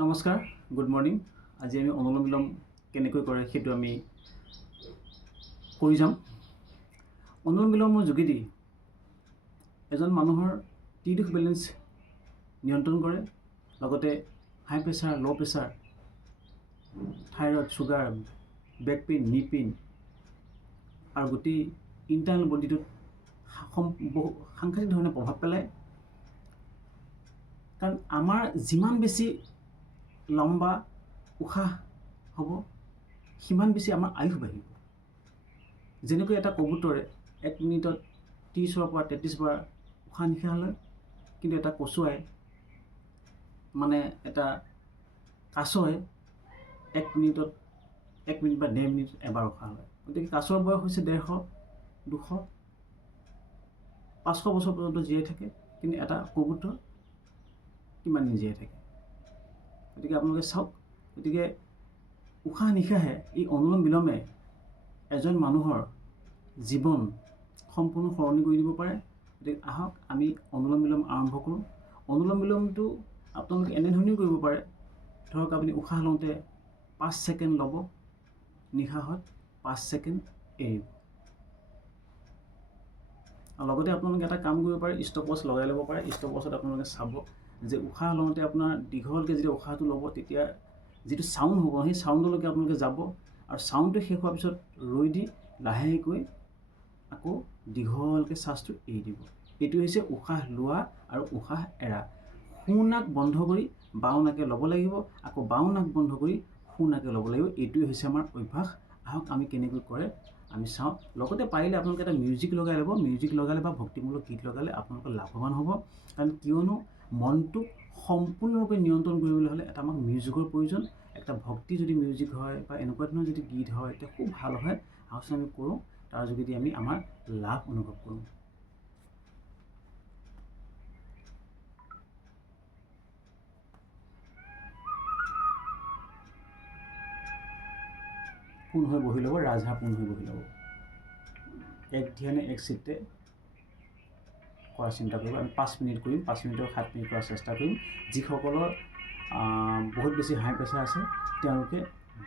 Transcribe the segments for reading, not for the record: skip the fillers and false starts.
নমস্কাৰ, good morning. আজি আমি অনুলোম বিলোম কেনেকৈ কৰে সেইটো আমি কৰি যাম। অনুলোম বিলোমৰ যোগেদি এজন মানুহৰ টিডিউক বেলেঞ্চ নিয়ন্ত্ৰণ কৰে, লগতে high pressure, low' pressure, thyroid, sugar, back pain, knee pain আৰু গোটেই ইণ্টাৰনেল বডিটোত সাংঘাতিক ধৰণে প্ৰভাৱ পেলায়। কাৰণ আমাৰ যিমান বেছি লম্বা উশাহ হ'ব সিমান বেছি আমাৰ আয়ুস বাঢ়িব। যেনেকৈ এটা কবুতৰে 1 মিনিটত 30ৰ পৰা 33 বাৰ উশাহ নিশাহ লয়, কিন্তু এটা কচুৱাই এটা কাছই 1 মিনিট বা 1.5 মিনিট এবাৰ উশাহ লয়। গতিকে কাছৰ বয়স হৈছে 150, 200, 500 বছৰ পৰ্যন্ত জীয়াই থাকে, কিন্তু এটা কবুতৰ কিমান দিন জীয়াই থাকে। গতিকে আপোনালোকে চাওক, গতিকে উশাহ নিশাহে এই অনুলোম বিলোমে এজন মানুহৰ জীৱন সম্পূৰ্ণ সলনি কৰি দিব পাৰে। গতিকে আহক আমি অনুলোম বিলোম আৰম্ভ কৰোঁ। অনুলোম বিলোমটো আপোনালোকে এনেধৰণেও কৰিব পাৰে। ধৰক আপুনি উশাহ লওঁতে 5 ছেকেণ্ড ল'ব, নিশাহত 5 ছেকেণ্ড এৰিব। আৰু লগতে আপোনালোকে এটা কাম কৰিব পাৰে, ষ্টপৱাচ লগাই ল'ব পাৰে। ষ্টপৱাচত আপোনালোকে চাব যে উশাহ লওঁতে আপোনাৰ দীঘলকৈ যেতিয়া উশাহটো ল'ব তেতিয়া যিটো চাউণ্ড হ'ব সেই চাউণ্ডলৈকে আপোনালোকে যাব, আৰু চাউণ্ডটো শেষ হোৱাৰ পিছত ৰৈ দি লাহেকৈ আকৌ দীঘলকৈ শ্বাসটো এৰি দিব। এইটো হৈছে উশাহ লোৱা আৰু উশাহ এৰা। সোঁ নাক বন্ধ কৰি বাওঁ নাকে ল'ব লাগিব, আকৌ বাওঁ নাক বন্ধ কৰি সোঁ নাকে ল'ব লাগিব। এইটোৱে হৈছে আমাৰ অভ্যাস। আহক আমি কেনেকৈ কৰে আমি চাওঁ। লগতে পাৰিলে আপোনালোকে এটা মিউজিক লগাই ল'ব। মিউজিক লগালে বা ভক্তিমূলক গীত লগালে আপোনালোকে লাভৱান হ'ব। কাৰণ কিয়নো মনটোক সম্পূৰ্ণৰূপে নিয়ন্ত্ৰণ কৰিবলৈ হ'লে এটা আমাক মিউজিকৰ প্ৰয়োজন। একটা ভক্তি যদি মিউজিক হয় বা এনেকুৱা ধৰণৰ যদি গীত হয় তেতিয়া খুব ভাল হয়। আহকচোন আমি কৰোঁ, তাৰ যোগেদি আমি আমাৰ লাভ অনুভৱ কৰোঁ। পোন হৈ বহি ল'ব, ৰাজহাড় পোন হৈ বহি ল'ব। এক ধ্যানে এক চিত্তে কৰাৰ চিন্তা কৰিব। আমি 5 মিনিট কৰিম, 5 মিনিটৰ 7 মিনিট কৰাৰ চেষ্টা কৰিম। যিসকলৰ বহুত বেছি হাই প্ৰেছাৰ আছে তেওঁলোকে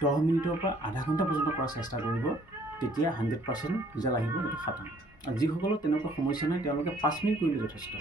10 মিনিটৰ পৰা আধা ঘণ্টা পৰ্যন্ত কৰাৰ চেষ্টা কৰিব, তেতিয়া 100% ৰিজাল্ট আহিব। এইটো খাটাং। আৰু যিসকলৰ তেনেকুৱা সমস্যা নাই তেওঁলোকে 5 মিনিট কৰিলে যথেষ্ট।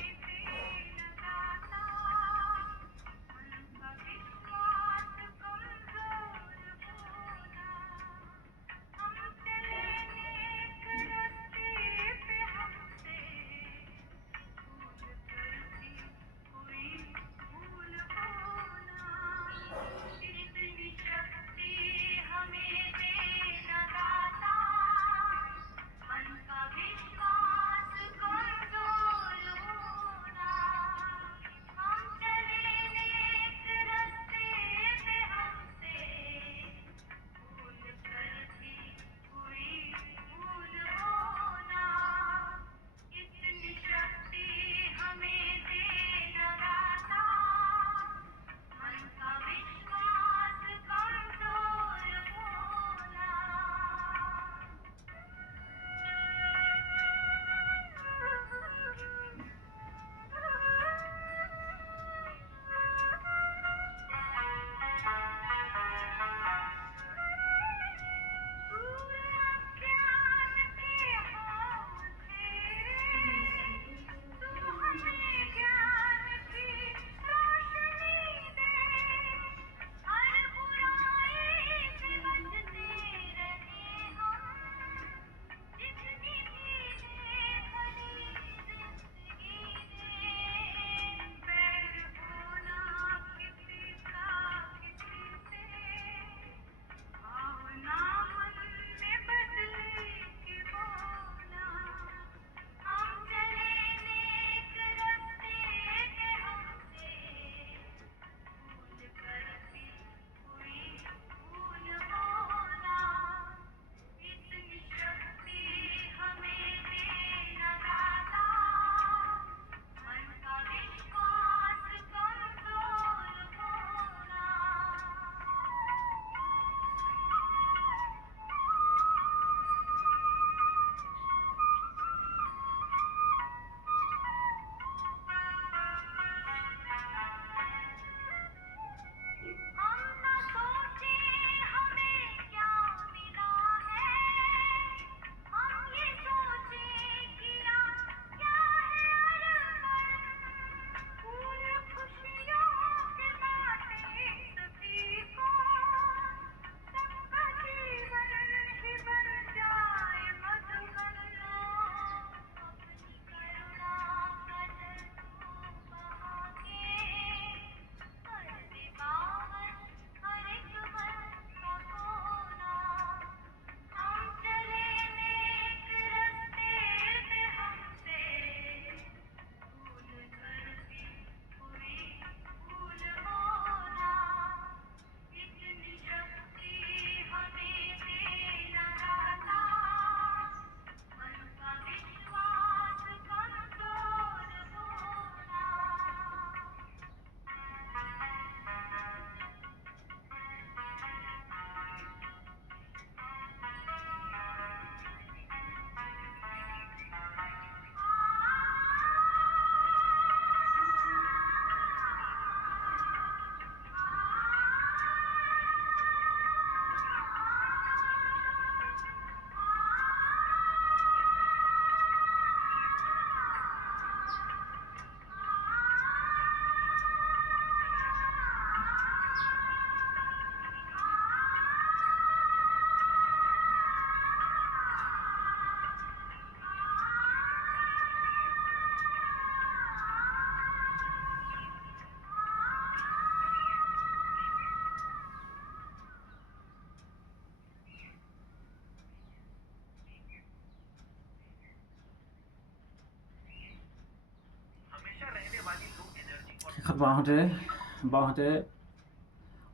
বাওঁহাতেৰে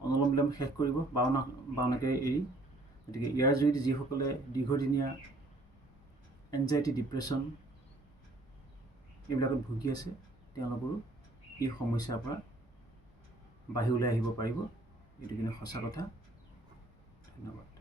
অনুলোম বিলোম শেষ কৰিব বাওঁনাকে এৰি। গতিকে ইয়াৰ যোগেদি যিসকলে দীৰ্ঘদিনীয়া এনজাইটি ডিপ্ৰেশ্যন এইবিলাকত ভুগি আছে তেওঁলোকৰো এই সমস্যাৰ পৰা বাঢ়ি ওলাই আহিব পাৰিব। এইটো কিন্তু সঁচা কথা। ধন্যবাদ।